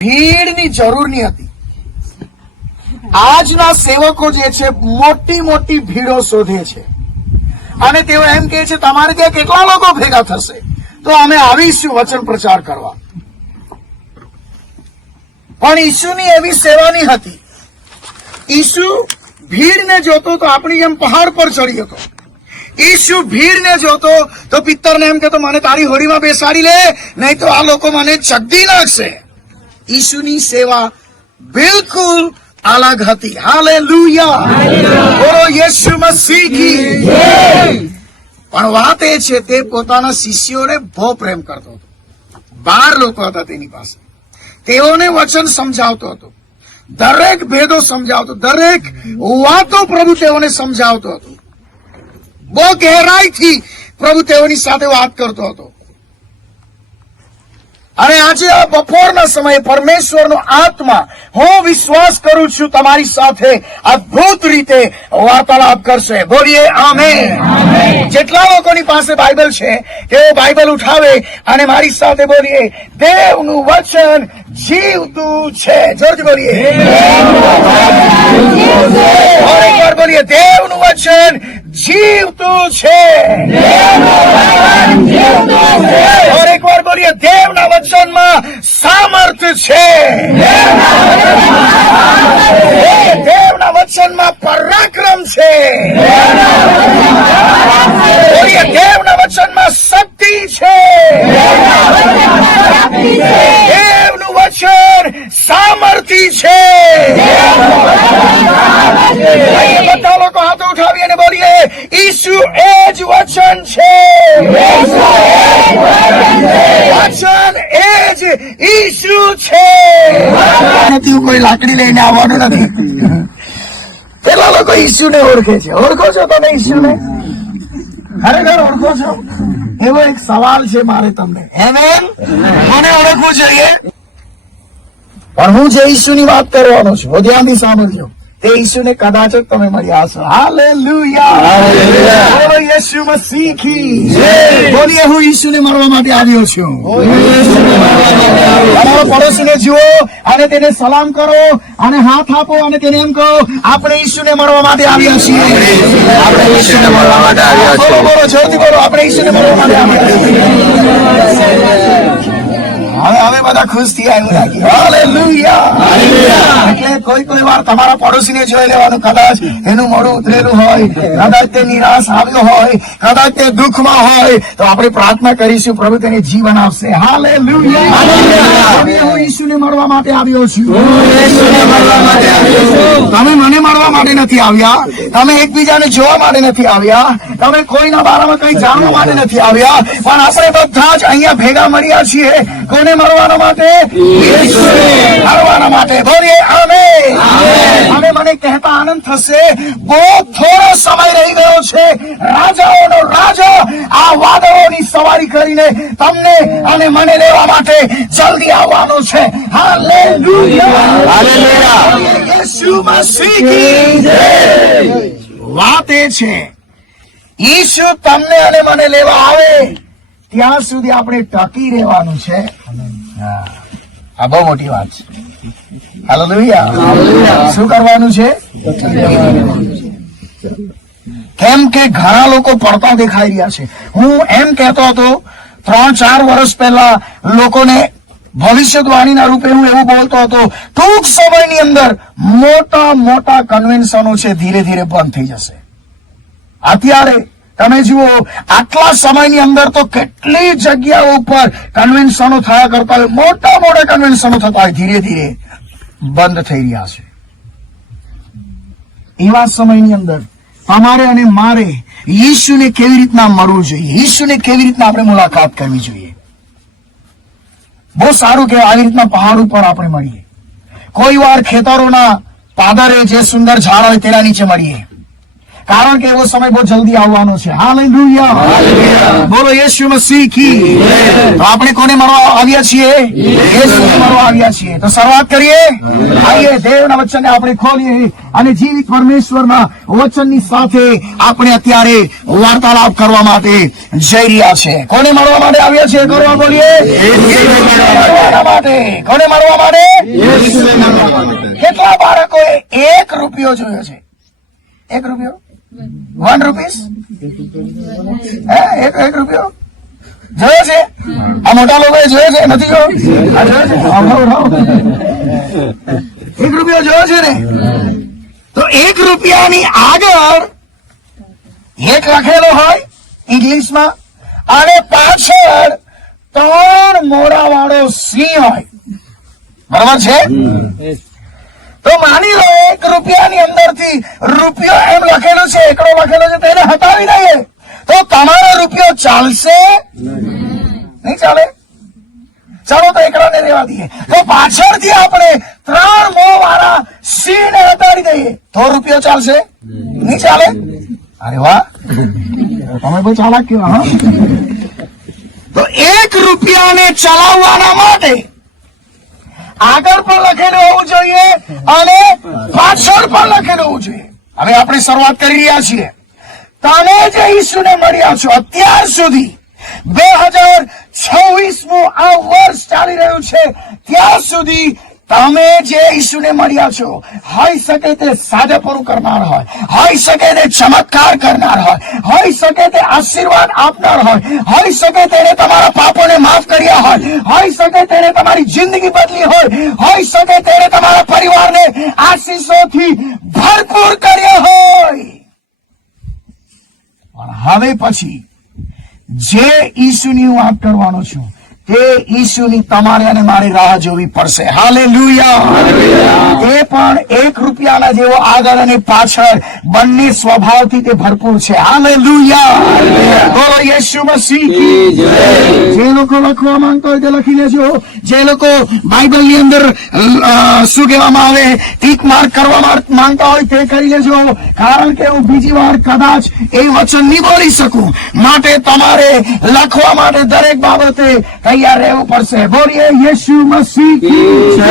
ભીડની જરૂર નહીં હતી. આજના સેવકો જે છે મોટી મોટી ભીડો શોધે છે અને તેઓ એમ કહે છે તમારે ત્યાં કેટલા લોકો ભેગા થશે તો અમે આવીશું વચન પ્રચાર કરવા. પણ ઈસુની એવી સેવા નહીં હતી. ઈસુ ભીડને જોતો તો આપણી જેમ પહાડ પર ચડી હતો. ઈસુ ભીડને જોતો તો પિત્તરને એમ કહેતો મને તારી હોડીમાં બેસાડી લે, નહીં તો આ લોકો મને ચગદી નાખશે. ઈસુની સેવા બિલકુલ અલગ હતી. હાલેલુયા, બોલો યેસુ મસીહ કી જય. પણ વાત એ છે તે પોતાના શિષ્યોને બહુ પ્રેમ કરતો હતો. 12 લોકો હતા તેની પાસે. તેઓને વચન સમજાવતો હતો, દરેક ભેદો સમજાવતો, દરેક વાતો પ્રભુ તેઓને સમજાવતો હતો. બહુ ગહેરાઈથી પ્રભુ તેઓની સાથે વાત કરતો હતો. અને આજે આ બપોરના સમયે પરમેશ્વરનો આત્મા હું વિશ્વાસ કરું છું તમારી સાથે અદ્ભુત રીતે વાર્તાલાપ કરશે. બોલીએ આમેન. જેટલા લોકોની પાસે બાઇબલ છે તેઓ બાઇબલ ઉઠાવે અને મારી સાથે બોલીએ દેવનું વચન જીવતું છે. જોરથી બોલીએ. और एक बार बोलिए देवનું વચન જીવતું છે. और एक बार बोलिए દેવના વચનમાં સામર્થ્ય છે. દેવના વચનમાં પરાક્રમ છે. બોલીએ દેવના વચનમાં શક્તિ છે. દેવનું વચન સામર્થ્ય છે. બધા લોકો હાથ ઉઠાવી અને બોલીએ ઈસુ એ જ વચન છે. વચન એ જ ઈસુ છે. કોઈ લાકડી લઈને આવવાનું નથી. પેલા લોકો ઈસુને ઓળખે છે. ઓળખો છો તમે ઈસુને? ખરેખર ઓળખો છો? એવો એક સવાલ છે મારે તમને. આમેન. કોને ઓળખવું જોઈએ? પણ હું જે ઈસુની વાત કરવાનો છું હું ધ્યાનથી સાંભળજો. તે ઈસુને કદાચ જ તમે મળ્યા હશો. હાલેલુયા, બોલો યેસુ મસીહ કી જય. બોલીએ હું ઈસુને મળવા માટે આવ્યો છું. તમારો પડોશીને જુઓ અને તેને સલામ કરો અને હાથ આપો અને તેને એમ કહો આપણે ઈસુને મળવા માટે આવ્યા છીએ. આપણે ઈસુને મળવા માટે આવ્યા છીએ. બોલો બોલો જોરથી બોલો આપણે ઈસુને મળવા માટે આવ્યા છીએ. હવે બધા ખુશ થયા એવું લાગે. હાલેલુયા. એટલે કોઈ વાર તમારા પડોશીને જોઈ લેવાનું. કદાચ એનું મોઢું ઉતરેલું હોય, કદાચ તે નિરાશ આવ્યો હોય, કદાચ તે દુઃખમાં હોય તો આપણે પ્રાર્થના કરીશું પ્રભુ તેને જીવન આપશે. હાલેલુયા. હું ઈસુને મળવા માટે આવ્યો છું. તમે મને મળવા માટે નથી આવ્યા, તમે એકબીજાને જોવા માટે નથી આવ્યા, તમે કોઈના બારામાં કઈ જાણવા માટે નથી આવ્યા, પણ આપણે બધા જ અહીંયા ભેગા મળ્યા છીએ. કોને મળવાના માટે? મળવાના માટે. બોલીએ આમેન. અને મને કહેતા આનંદ થશે બહુ થોડો સમય રહી ગયો છે. રાજાઓનો રાજા આ વાદળોની સવારી કરીને તમને અને મને લેવા માટે જલ્દી આવવાનો છે. હાલેલુયા. યેસુ મસીહ કી જય. વાત એ છે ઈસુ તમને અને મને લેવા આવે ત્યાં સુધી આપણે ટકી રહેવાનું છે. આ બહુ મોટી વાત છે. હાલેલુયા. શું કરવાનું છે? કેમ કે ઘણા લોકો પડતા દેખાઈ રહ્યા છે. હું એમ કહેતો હતો 3-4 વર્ષ પહેલા લોકોને ભવિષ્યવાણીના રૂપે હું એવું બોલતો હતો ટૂંક સમયની અંદર મોટા મોટા કન્વેન્શનો છે ધીરે ધીરે બંધ થઈ જશે. અત્યારે તમે જુઓ આટલા સમયની અંદર તો કેટલી જગ્યાઓ ઉપર કન્વેન્શનો થયા કરતા હોય, મોટા મોટા કન્વેન્શનો થતા હોય, ધીરે ધીરે બંધ થઈ રહ્યા છે. એવા સમયની અંદર તમારે અને મારે ઈસુને કેવી રીતના મળવું જોઈએ, ઈસુને કેવી રીતના આપણે મુલાકાત કરવી જોઈએ. બહુ સારું કે આવી રીતના પહાડ ઉપર આપણે મળીએ. કોઈ વાર ખેતરોના પાદરે જે સુંદર ઝાડ હોય તેના નીચે મળીએ. કારણ કે એવો સમય બહુ જલ્દી આવવાનો છે. હાલેલુયા, બોલો યેશુ મસીહ કી. તો આપણે કોને મળવા આવ્યા છીએ? યેશુને મળવા આવ્યા છીએ. તો શરૂઆત કરીએ. આઈએ દેવના વચનને આપણે ખોલીએ અને જીવિત પરમેશ્વરના વચનની સાથે આપણે અત્યારે વાર્તાલાપ કરવા માટે જઈ રહ્યા છે. કોને મળવા માટે આવ્યા છે? કરવા બોલીએ. માટે કોને મળવા માટે? કેટલા બાળકોએ 1 રૂપિયો જોયો છે? 1 રૂપિયો, 1 રૂપીસ, 1 રૂપિયો જોયો છે? આ મોટા લોકોએ જોયો છે? નથી જોયો? 1 રૂપિયો જોયો છે ને? તો 1 રૂપિયાની આગળ 1 લખેલો હોય ઇંગ્લિશમાં અને પાછળ 3 મોઢા વાળો સિંહ હોય. બરાબર છે? તો માની લો 1 રૂપિયાની અંદરથી રૂપિયો એમ લખેલું છે, એકડો લખેલો છે, તેને હટાવી દઈએ તો તમારો રૂપિયો ચાલશે? નહીં ચાલે. ચાલો તો એકડાને રહેવા દઈએ. તો પાછળથી આપણે 3 મોં વાળા સિંહને હટાવી દઈએ તો રૂપિયો ચાલશે? નહીં ચાલે. અરે વાહ, તમે બહુ ચાલાક કેવા. હા, તો 1 રૂપિયાને ચલાવવાના માટે આગળ પણ લખેલું હોવું જોઈએ અને પાછળ પણ લખેલું હોવું જોઈએ. હવે આપણે શરૂઆત કરી રહ્યા છીએ. તમે જે ઈસુને મળ્યા છો અત્યાર સુધી 2026મું આ વર્ષ ચાલી રહ્યું છે, ત્યાં સુધી તમે જે ઈસુને મળ્યા છો, હોઈ શકે તે સાધેપણું કરનાર હોય, હોઈ શકે તે ચમત્કાર કરનાર હોય, હોઈ શકે તે આશીર્વાદ આપનાર હોય, હોઈ શકે તેને તમારા પાપોને માફ કર્યા હોય, હોઈ શકે તેને તમારી જિંદગી બદલી હોય, હોઈ શકે તેને તમારા પરિવારને આશીષોથી ભરપૂર કર્યો હોય. પણ હવે પછી જે ઈસુની હું વાત કરવાનો છું તે ઈસુની તમારે અને મારી રાહ જોવી પડશે. હાલેલુયા. તે પણ 1 રૂપિયાના જેવો આગળ અને પાછળ બંને સ્વભાવથી તે ભરપૂર છે. હાલેલુયા, બોલો યેશુ મસીહ કી જય. જે લોકો લખવા માંગતા હોય તે લખી લેજો. જે લોકો બાઇબલની અંદર શું કહેવામાં આવે ટીક માર્ક કરવા માંગતા હોય તે કરી લેજો. કારણ કે હું બીજી વાર કદાચ એ વચન નહીં બોલી શકું, માટે તમારે લખવા માટે દરેક બાબતે તૈયાર રહેવું પડશે. બોલીએ યેશુ મસીહ કી જય.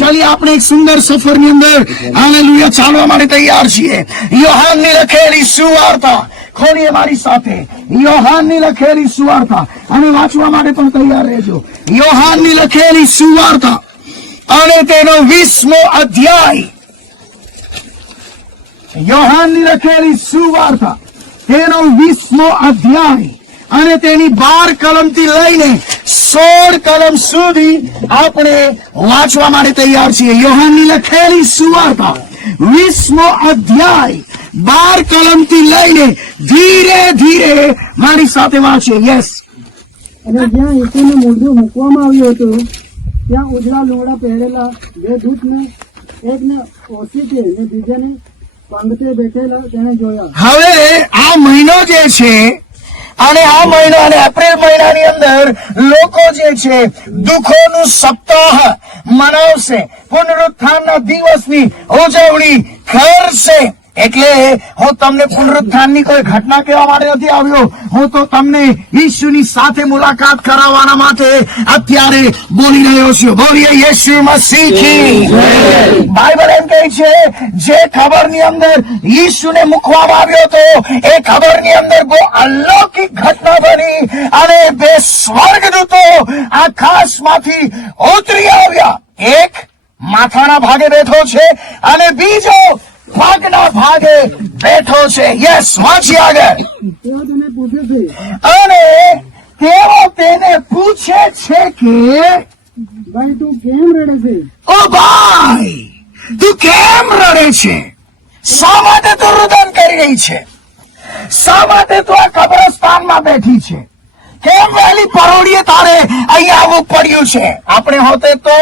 ચાલીએ આપણે એક સુંદર સફરની અંદર હાલેલુયા ચાલવા માટે તૈયાર છીએ. યોહાનની લખેલી સુવાર્તા ખોલીએ મારી સાથે. યોહાનની લખેલી સુવાર્તા અને વાંચવા માટે પણ તૈયાર રહેજો. યોહાનની લખેલી સુવાર્તા અને તેનો 20મો અધ્યાય. યોહાનની લખેલી સુવાર્તા તેનો 20મો અધ્યાય અને તેની 12 કલમથી લઈને 16 કલમ સુધી આપણે વાંચવા માટે તૈયાર છીએ. યોહાનની લખેલી સુવાર્તા 20મો અધ્યાય 12 કલમથી લઈને ધીરે ધીરે મારી સાથે વાંચે. યસ. અને જ્યાં ઈસુનું મૂળું મૂકવામાં આવ્યું હતું ત્યાં ઉજળા લુગડા પહેરેલા 2 દૂતને, એકને ઓછીથી અને બીજાને પંક્તિ બેઠેલા તેને જોયા. હવે આ મહિનો જે છે અને આ મહિનો અને એપ્રિલ મહિનાની અંદર લોકો જે છે દુઃખોનું સપ્તાહ મનાવશે, પુનરુત્થાનના દિવસની ઉજવણી કરશે. એટલે હું તમને પુનરુત્થાનની કોઈ ઘટના કહેવા માટે નથી આવ્યો, હું તો તમને ઈસુની સાથે મુલાકાત કરાવવાના માટે અત્યારે બોલી રહ્યો છું. બોલીએ યેશુ મસીહ કી જય. બાઇબલ એમ કહે છે જે ખબરની અંદર ઈસુને મૂકવામાં આવ્યો હતો એ ખબરની અંદર બહુ અલૌકિક ઘટના બની અને 2 સ્વર્ગદૂતો આકાશમાંથી ઉતરી આવ્યા. એક માથાના ભાગે બેઠો છે અને બીજો પગના ભાગે બેઠો છે. યસ, વાંચી આગળ. તેઓ તેને પૂછે છે અને તેઓ તેને પૂછે છે કે ભાઈ તું કેમ રડે છે? ઓ ભાઈ, તું કેમ રડે છે? શા માટે તું રુદન કરી રહી છે? શા માટે તું આ કબ્રસ્તાનમાં બેઠી છે? કેમ વહેલી પરોઢીએ તારે અહીંયા આવવું પડ્યું છે? આપણે હોતે તો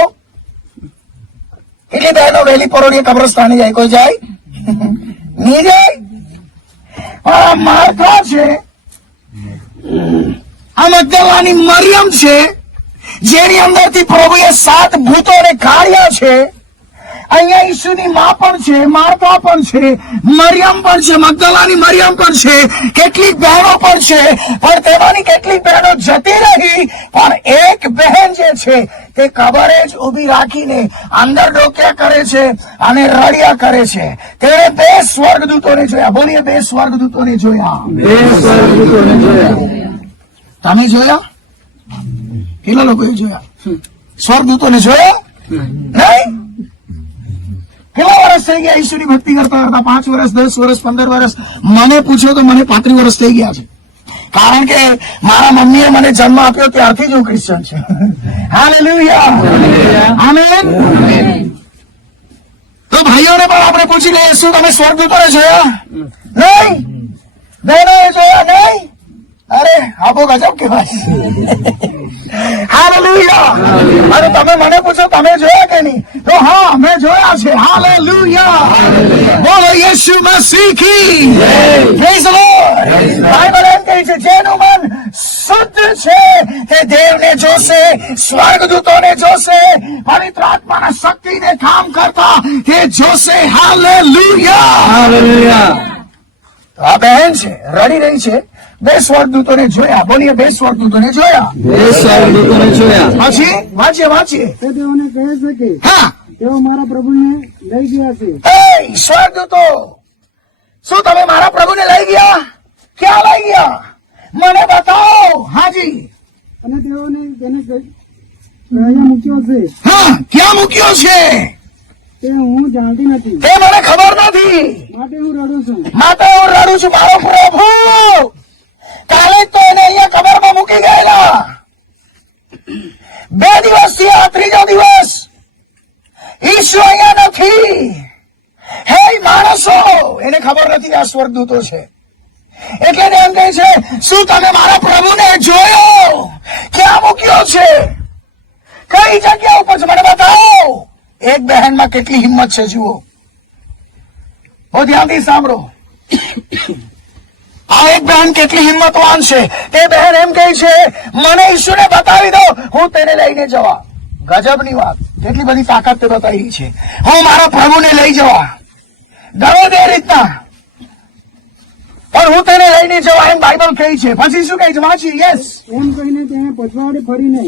કેટલી બહેનો વહેલી પરોઢીએ કબ્રસ્તાને જાય? કોઈ જાય? નહીં જાય. આ માર્થા છે, આ મગદલાની મરિયમ છે, જેની અંદરથી પ્રભુએ 7 ભૂતોને કાઢ્યા છે. અહીંયા ઈસુ ઈસુની માં પણ છે, માર્થા પણ છે, મરિયમ પણ છે, મગદલાની મરિયમ પણ છે, કેટલીક બહેનો પણ છે, પણ તેમાંની કેટલીક બહેનો જતી રહી, પણ એક બહેન જે છે તે કબરે જ ઉભી રાખીને અંદર ડોક્યા કરે છે અને રડ્યા કરે છે. તેણે 2 સ્વર્ગદૂતોને જોયા. બોલીએ, 2 સ્વર્ગદૂતોને જોયા. તમે જોયા? કેટલા લોકોએ જોયા? સ્વર્ગદૂતોને જોયા નહીં? કેટલા વર્ષ થઈ ગયા ઈશ્વરની ભક્તિ કરતા કરતા? 5 વર્ષ, 10 વર્ષ, 15 વર્ષ? મને પૂછો તો મને 35 વર્ષ થઈ ગયા છે. કારણ કે મારા મમ્મીએ મને જન્મ આપ્યો ત્યારથી જ હું ક્રિશ્ચન છું. Hallelujah, amen. તો ભાઈઓને પણ આપણે પૂછી લઈએ, શું તમે સ્વર્ગદૂતોને જોયા? નહીં? બહેનોએ જોયા? નહીં? અરે આપો ગજબ કહેવાય. હાલેલુયા. અરે તમે મને પૂછો તમે જોયા કે નહીં? તો હા, મેં જોયા છે. હાલેલુયા. બોલો યેશુ મસીહ કી પ્રેઝ ધ લોર્ડ. બાઇબલ એમ કહે છે, જેનું મન શુદ્ધ છે તે દેવને જોશે, સ્વર્ગદૂતોને જોશે, પવિત્ર આત્માના શક્તિને કામ કરતા તે જોશે. હાલેલુયા. તો આ બહેન છે, રડી રહી છે. 2 સ્વર્ગદૂતોને જોયા. બોલીએ, 2 સ્વર્ગદૂતોને જોયા. પછી વાંચીએ. તે તેઓને કહે છે કે હા, તેઓ મારા પ્રભુને લઈ ગયા છે. એ સ્વર્ગદૂતો, શું તમે મારા પ્રભુને લઈ ગયા? ક્યાં લઈ ગયા? મને બતાવો. હાજી. અને તેઓને તેને અહીંયા મૂક્યો છે હા, ક્યાં મૂક્યો છે તે હું જાણતી નથી, તે મને ખબર નથી, માટે હું રડું છું. માટે હું રડું છું. મારો પ્રભુ કાલે જ તો એને અહીંયા કબરમાં મૂકી ગયેલા. 2 દિવસથી આ 3જો દિવસ ઈસુ અહીંયા નથી. હે માણસો, એને ખબર નથી આ સ્વર્ગદૂતો છે. એટલે એને એમ કહે છે, શું તમે મારા પ્રભુને જોયો? ક્યાં મૂક્યો છે? કઈ જગ્યા ઉપર છે? મને બતાવો. એક બહેનમાં કેટલી હિંમત છે જુઓ. બહુ ધ્યાનથી સાંભળો. આ એક બહેન કેટલી હિંમતવાન છે. તે બહેન એમ કહે છે, મને ઈસુને બતાવી દો, હું તેને લઈને જવા. ગજબની વાત. કેટલી બધી તાકાત તે બતાવી રહી છે. હું મારા પ્રભુને લઈ જવા. ગણો તે રીતના, પણ હું તેને લઈને જવા એમ બાઇબલ કહે છે. પછી શું કહે છે? વાંચી. યસ. એમ કહીને તેને પછવાડે ફરીને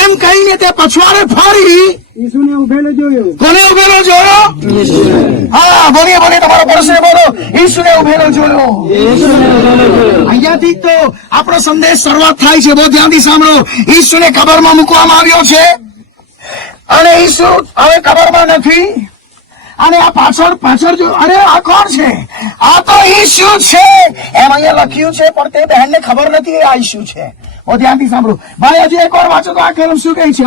એમ કહીને તે પછવાડે ફરી ઈસુને ઉભેલો જોયો. કોને ઉભેલો જોયો? હા, બોલીએ તમારો પરસે બોલો, ઈસુને ઉભેલો જોયો. અહીંયાથી તો આપણો સંદેશ શરૂઆત થાય છે. બહુ ધ્યાનથી સાંભળો. ઈસુને કબરમાં મૂકવામાં આવ્યો છે અને ઈસુ હવે કબરમાં નથી. અને આ પાછળ જો, અરે આ કોણ છે? આ તો ઈસુ છે એમ અહીંયા લખ્યું છે, પણ તે બહેનને ખબર નથી આ ઈસુ છે. બહુ ધ્યાનથી સાંભળો ભાઈ. હજી એક વાર વાંચો તો આ કેમ શું કહે છે.